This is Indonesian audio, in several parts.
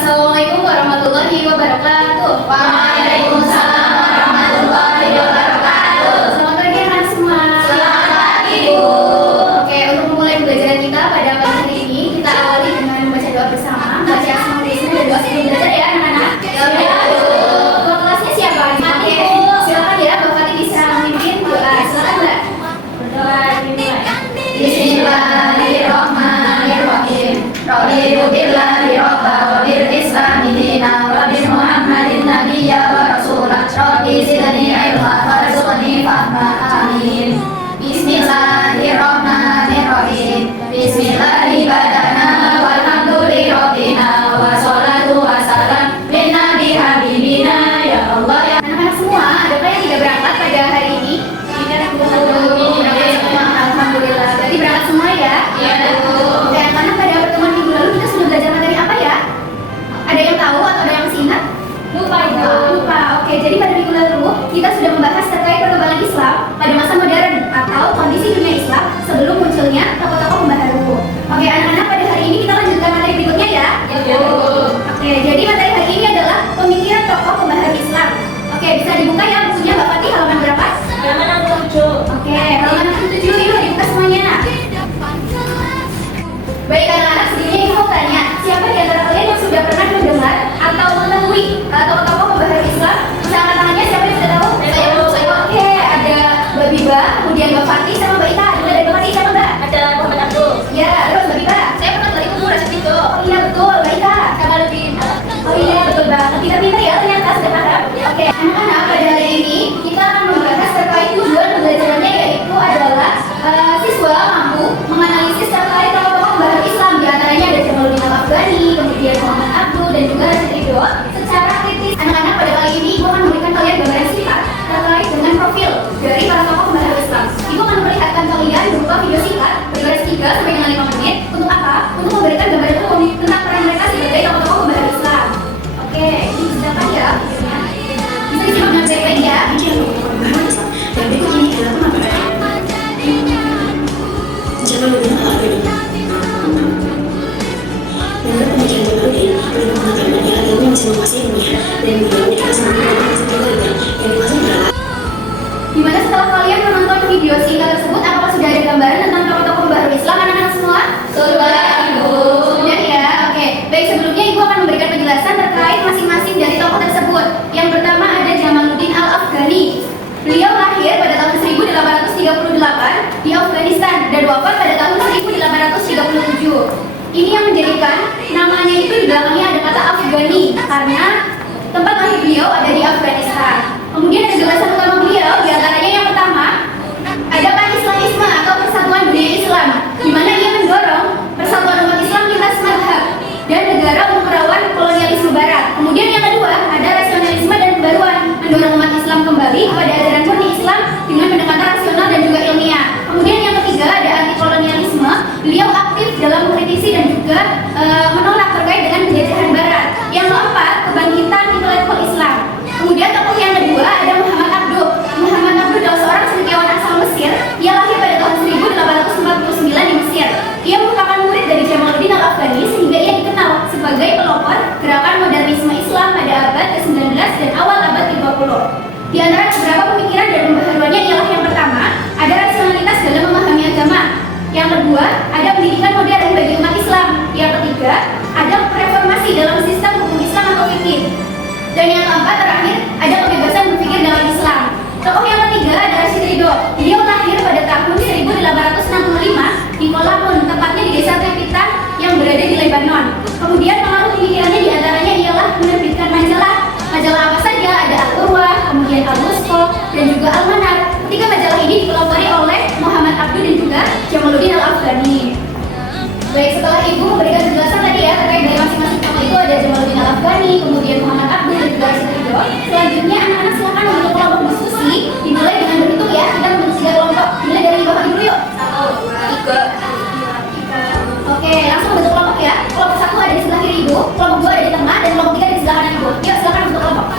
Assalamualaikum warahmatullahi wabarakatuh. Waalaikumsalam warahmatullahi wabarakatuh. Selamat pagi anak semua. Selamat pagi, Bu. Oke, untuk memulai pembelajaran kita pada pagi hari ini, kita awali dengan membaca doa bersama, membaca asmaul husna dan doa sebelum belajar ya anak-anak. Ya, Bu. Ketua kelasnya siapa? Oke, silakan ya Mbak Fatih bisa memimpin doa. Silakan Mbak. Berdoa dimulai. Bismillahirrahmanirrahim. Raditu billahi rabba wa bil islami dina wa bi Muhammadin nabiyya wa rasulah. Rabbi zidni ilma warzuqni fahma. Amin. Bismillahirrahmanirrahim. Bismillahi badana walhamdulillahi rabbina wa salatu wa salam bin nabi habibina ya Allah ya. Anak-anak semua, adakah yang tidak berangkat pada hari ini? Tidak, Bu. Alhamdulillah. Berarti berangkat semua ya? Ya, Bu. Dan karena pada pertemuan minggu lalu kita sudah belajar materi apa ya? Ada yang tahu atau ada yang masih ingat? Lupa itu. Lupa. Oke, jadi pada minggu lalu kita sudah membahas terkait perkembangan Islam pada masa modern atau kondisi dunia Islam sebelum munculnya tokoh-tokoh pembaharu. Oke, anak-anak, pada hari ini kita lanjutkan materi berikutnya ya. Ya, Bu. Oke, jadi materi hari ini adalah pemikiran tokoh pembaharu Islam. Oke, bisa dibuka ya bukunya Mbak Fatih, halaman berapa? Halaman 7. Oke, halaman 67 yuk dibuka semuanya. Baik anak-anak, sebelumnya ini mau tanya, siapa di antara kalian yang sudah pernah mendengar atau mengetahui tokoh-tokoh pembaharu Islam? Bisa angkat tangannya, siapa yang sudah tahu? Saya, Bu. Oke, ada Mbak Biba, kemudian Mbak Fatih sama Mbak Ita. Juga dari Mbak Fatih sama Mbak? Ada Muhammad Abdul. Ya, terus Mbak Biba? Saya pernah dari umur itu. Oh iya betul, Mbak Ita? Kamaludin. Oh iya betul banget, pintar-pintar ya ternyata sudah paham. Oke, anak-anak, pada hari ini kita akan membahas terkait tujuan pembelajarannya, yaitu adalah siswa mampu menganalisis terkait tokoh-tokoh pembaharu Islam. Di antaranya ada Jamaluddin Al-Afghani, kemudian Muhammad Abdul dan juga Rasyid Ridho secara kritis. Anak-anak, pada kali ini Ibu akan memberikan kalian gambaran singkat terkait dengan profil dari para tokoh pembaharu Islam. Ibu akan memperlihatkan kalian berupa video singkat berdurasi 3 sampai dengan 5 menit. Untuk apa? Untuk memberikan gambaran umum tentang peran mereka sebagai tokoh-tokoh pembaharu Islam. Oke, ini silakan ya. Bisa disimak dengan baik-baik ya. Dan berikut ini adalah pemaparan Jamaluddin Al-Afghani. Menurut pemikiran Jamaluddin, beliau mengatakan adalah ilmu yang bisa menguasai dunia dan beliau menyatakan semangat dalam keluarga yang dimaksud adalah. Dimana setelah kalian menonton video singkat tersebut, apakah sudah ada gambaran tentang tokoh-tokoh pembaharu Islam anak-anak semua? Sudah, Ibu. Sudah ya, oke. Baik, sebelumnya Ibu akan memberikan penjelasan terkait masing-masing dari tokoh tersebut. Yang pertama ada Jamaluddin Al-Afghani. Beliau lahir pada tahun 1838 di Afghanistan dan wafat pada tahun 1837. Ini yang menjadikan namanya itu di belakangnya ada kata Afghani karena tempat lahir beliau ada di Afghanistan. Kemudian ada gagasan utama beliau, diantaranya yang pertama ada Pan-Islamisme atau persatuan dunia Islam, di mana ia mendorong persatuan umat Islam lintas mazhab dan negara untuk melawan kolonialisme Barat. Kemudian yang kedua ada rasionalisme dan pembaruan, mendorong umat Islam kembali kepada ajaran murni Islam dengan pendekatan rasional dan juga ilmiah. Kemudian yang ketiga ada anti-kolonialisme, beliau aktif dalam mengkritisi dan juga menolak terkait dengan penjajahan Barat. Yang keempat, kebangkitan intelektual Islam. Kemudian tokoh yang kedua ada Muhammad Abdul. Muhammad Abdul adalah seorang cendekiawan asal Mesir. Ia lahir pada tahun 1849 di Mesir. Ia merupakan murid dari Jamaluddin Al-Afghani sehingga ia dikenal sebagai pelopor gerakan modernisme Islam pada abad ke-19 dan awal abad ke-20. Di antara beberapa pemikiran dan pembaharuannya ialah yang pertama, ada rasionalitas dalam memahami agama. Yang kedua, ada pendidikan modern bagi umat Islam. Yang ketiga, ada reformasi dalam sistem hukum Islam atau fikih. Dan yang keempat terakhir, ada kebebasan berpikir dalam Islam. Tokoh yang ketiga ada Rasyid Ridho. Beliau lahir pada tahun 1865 di Kolamun, tepatnya di desa Tepitan yang berada di Lebanon. Kemudian pengaruh pemikirannya diantaranya ialah menerbitkan majalah apa saja, ada Al-Urwah, kemudian Al-Wusto, dan juga Al-Manar. Ketiga majalah ini dipelopori oleh Muhammad Abdul dan juga Jamaluddin Al-Afghani. Baik, setelah Ibu memberikan penjelasan tadi ya terkait dari masing-masing tokoh itu ada Jamaluddin Al-Afghani, kemudian Muhammad Abdul dan juga Rasyid Ridho. Selanjutnya anak-anak silakan untuk kelompok diskusi, dimulai dengan berhitung ya. Kita membentuk 3 kelompok. Dimulai dari bawah dulu yuk. 1, 2, 3. Oke, langsung bentuk kelompok ya. Kelompok 1 ada di sebelah kiri Ibu, kelompok 2 ada di tengah, dan kelompok 3 ada di sebelah kanan Ibu. Yuk, silakan bentuk kelompok.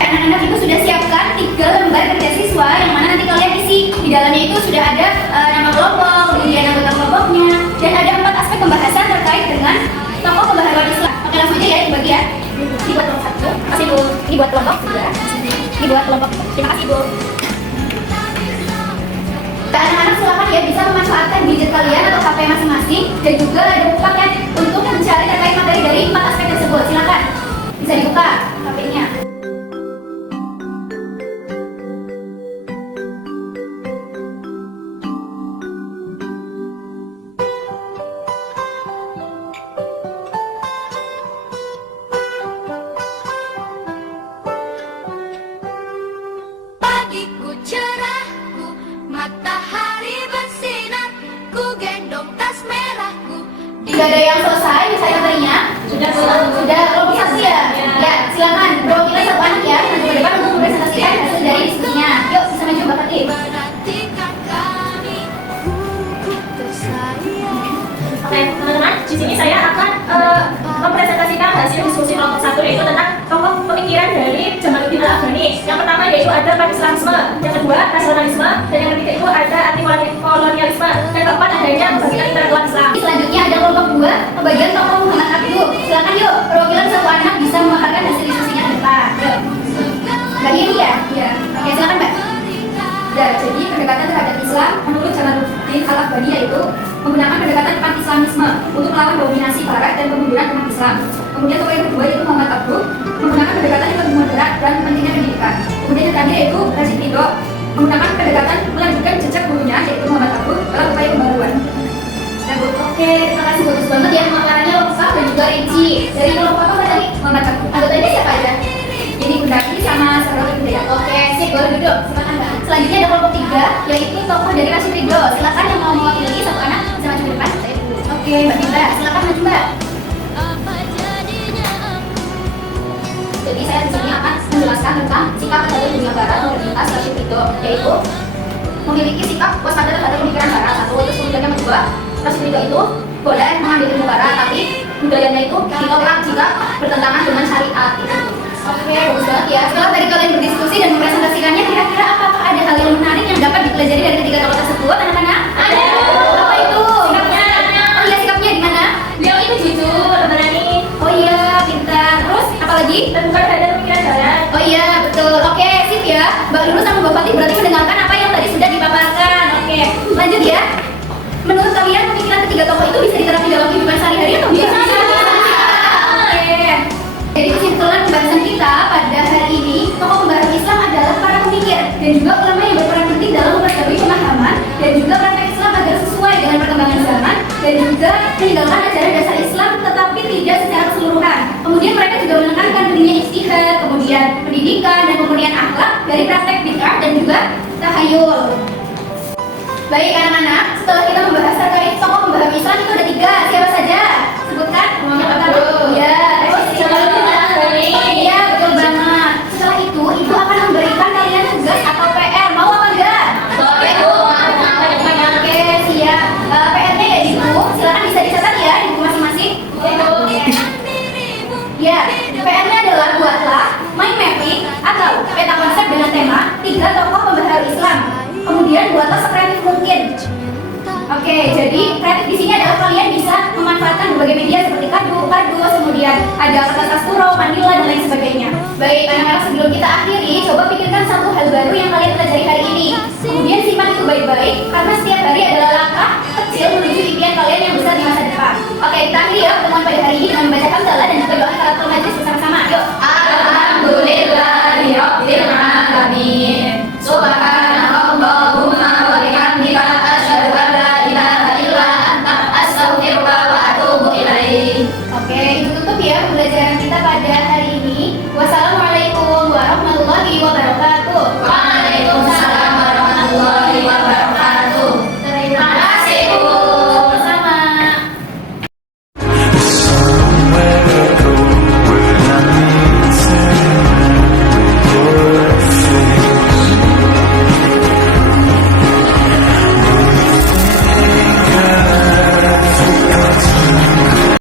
Anak-anak itu sudah siapkan 3 lembar kerja siswa yang mana nanti kalian isi. Di dalamnya itu sudah ada nama kelompok, kemudian anggota kelompoknya, dan ada 4 aspek pembahasan. ya. Ini buat kelompok 1. Masih Bu. Ini buat kelompok 2. Ini buat kelompok. Terima kasih Bu. Anak-anak silakan ya bisa memanfaatkan gadget kalian atau HP masing-masing dan juga ada paket untuk mencari terkait materi dari 4 aspek tersebut. Silakan bisa dibuka HP-nya. Pagiku cerahku, matahari bersinar, ku gendong tas merahku. Sudah ada yang selesai misalnya materinya? Sudah kelompok 1 ya? Ya, silakan perwakilan satu anak ya maju ke depan untuk mempresentasikan hasil dari diskusinya. Yuk, bisa maju Mbak Fatih. Perhatikan kami, tersayang. Oke, teman-teman, di sini saya akan mempresentasikan hasil diskusi kelompok 1 yaitu tentang tokoh pemikiran dari Jamaluddin Al-Afghani. Yang pertama yaitu ada Pan-Islamisme, yang kedua nasionalisme, dan yang ketiga itu ada anti-kolonialisme, dan keempat adanya pembagian intelektual Islam. Selanjutnya ada kelompok 2, pembagian tokoh Muhammad Abduh. Silakan yuk, perwakilan satu anak bisa memaparkan hasil diskusinya ke depan. Yuk. Mbak Yeni ya? Iya. Oke, silakan Mbak. Ya, jadi pendekatan terhadap Islam menurut Jamaluddin Al-Afghani yaitu menggunakan pendekatan pan-Islamisme untuk melawan dominasi Barat dan kemunduran umat Islam. Kemudian tokoh yang kedua yaitu Muhammad Abduh menggunakan pendekatan yang lebih moderat dan pentingnya pendidikan. Kemudian yang terakhir yaitu Rashid Ridho menggunakan pendekatan melanjutkan jejak gurunya yaitu Muhammad Abduh dalam upaya pembaruan. Nah, Bu, oke, terima kasih bagus banget ya pemaparannya lengkap dan juga rinci. Dari kelompok apa tadi? Muhammad Abduh. Anggotanya siapa aja? Ini Gundaki sama Sarul Hidayat. Oke, sip, boleh duduk. Silakan Mbak. Selanjutnya ada kelompok 3 yaitu tokoh dari Rashid Ridho. Silakan yang mau mewakili satu anak bisa maju ke depan. Saya dulu. Oke, Mbak Dinda, silakan maju Mbak. Apa jadinya aku? Jadi saya di sini akan menjelaskan tentang sikap terhadap dunia barat modernitas Rashid Ridho, yaitu memiliki sikap waspada terhadap pemikiran barat. Satu, terus kemudian yang kedua, Rashid Ridho itu boleh mengambil ilmu barat, tapi budayanya itu ditolak jika bertentangan dengan syariat. Oke, bagus banget ya. Setelah tadi kalian berdiskusi dan mempresentasikannya, kira-kira apakah ada hal yang menarik yang dapat dipelajari dari ketiga tokoh tersebut, anak-anak? Ada. Apa itu? Sikapnya. Oh iya, sikapnya di mana? Beliau itu jujur, berani, Oh iya, pintar. Terus apa lagi? terbuka terhadap pemikiran barat. Oh iya, betul. Oke, sip ya. Mbak Lulu sama Mbak Fatih berarti mendengarkan apa yang tadi sudah dipaparkan. Oke, lanjut ya. Menurut kalian pemikiran ketiga tokoh itu bisa diterapkan dalam kehidupan sehari-hari atau bisa? Oke. Jadi kesimpulan pembahasan kita pada hari ini, tokoh pembahasan Islam adalah para pemikir dan juga ulama yang berperan penting dalam memperbarui pemahaman dan juga praktek Islam agar sesuai dengan perkembangan zaman dan juga meninggalkan ajaran dasar Islam tetapi tidak secara keseluruhan. Kemudian mereka juga menekankan pentingnya ijtihad, kemudian pendidikan dan kemudian akhlak dari praktek bid'ah dan juga tahayul. Baik anak-anak, setelah kita membahas terkait tokoh pembahasan Islam itu ada 3. Siapa saja? Sebutkan. Yang pertama, ya, Jamaluddin Al-Afghani. Iya, betul banget. Setelah itu, ibu akan memberikan kalian tugas atau PR. Mau apa enggak? Oke, siap. PR-nya ya ibu, silakan bisa dicatat ya di buku masing-masing. Ya, PR-nya adalah buatlah mind mapping atau peta konsep dengan tema 3 tokoh pembahasan Islam. Kemudian buatlah sekreatif mungkin. Oke, jadi kreatif di sini adalah kalian bisa memanfaatkan berbagai media seperti kardus, kemudian ada kertas kuro, manila dan lain sebagainya. Baik, anak-anak sebelum kita akhiri, coba pikirkan satu hal baru yang kalian pelajari hari ini. Kemudian simpan itu baik-baik karena setiap hari adalah langkah kecil menuju impian kalian yang besar di masa depan. Oke, kita akhiri ya